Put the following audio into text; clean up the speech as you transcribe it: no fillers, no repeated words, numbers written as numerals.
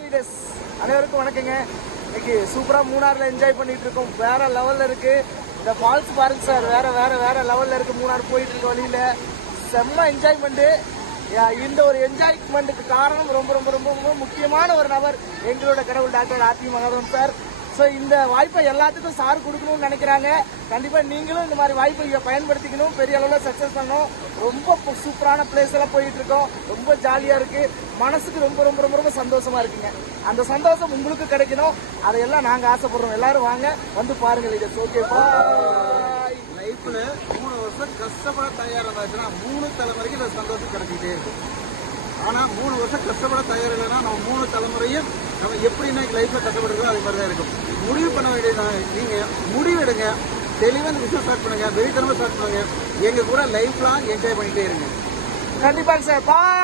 Hi leaders, அனைவருக்கும் வணக்கங்க. இன்னைக்கு சூப்பராக மூணாரில் என்ஜாய் பண்ணிட்டு இருக்கோம். வேற லெவலில் இருக்கு. இந்த ஃபால்ஸ் பாருங்க சார், வேற லெவலில் இருக்கு. மூணார் போயிட்டு இருக்க வழியில செம்ம என்ஜாய்மெண்ட். இந்த ஒரு என்ஜாய்மெண்ட்டுக்கு காரணம் ரொம்ப ரொம்ப ரொம்ப ரொம்ப முக்கியமான ஒரு நபர், எங்களோட கடவுள் doctor Aarthi Mahadevan sir. So இந்த வாய்ப்பை எல்லாத்துக்கும் சார் கொடுக்கணும்னு நினைக்கிறாங்க. கண்டிப்பாக நீங்களும் இந்த மாதிரி வாய்ப்பை பயன்படுத்திக்கணும், பெரிய அளவில் சக்ஸஸ் பண்ணணும். ரொம்ப சூப்பரான பிளேஸ் எல்லாம் போயிட்டு இருக்கோம். ரொம்ப ஜாலியாக இருக்கு, மனசுக்கு ரொம்ப ரொம்ப ரொம்ப ரொம்ப சந்தோஷமா இருக்குங்க. அந்த சந்தோஷம் உங்களுக்கு கிடைக்கணும், அதையெல்லாம் நாங்கள் ஆசைப்படுறோம். எல்லாரும் வாங்க, வந்து பாருங்க லீடர்ஸ். ஓகே, லைஃப்ல 3 வருஷம் கஷ்டப்பட தயாராச்சுன்னா 3 தலைமுறைக்கு இந்த சந்தோஷம் கிடைச்சிக்கிட்டே இருக்கும். ஆனா 3 வருஷம் கஷ்டப்பட தயார் இல்லைன்னா நம்ம 3 தலைமுறையும் நம்ம எப்படி இன்னைக்கு லைஃப்ல கஷ்டப்படுறதோ அது மாதிரி தான் இருக்கும். முடிவு பண்ண வேண்டியது நீங்க முடிவு எடுங்க, தெளிவாக இந்த விஷயம் ஸ்டார்ட் பண்ணுங்க, வெறித்தனமா ஸ்டார்ட் பண்ணுங்க. எங்க கூட லைஃப் லாங் என்ஜாய் பண்ணிட்டே இருங்க. கண்டிப்பாங்க சார். பாய்.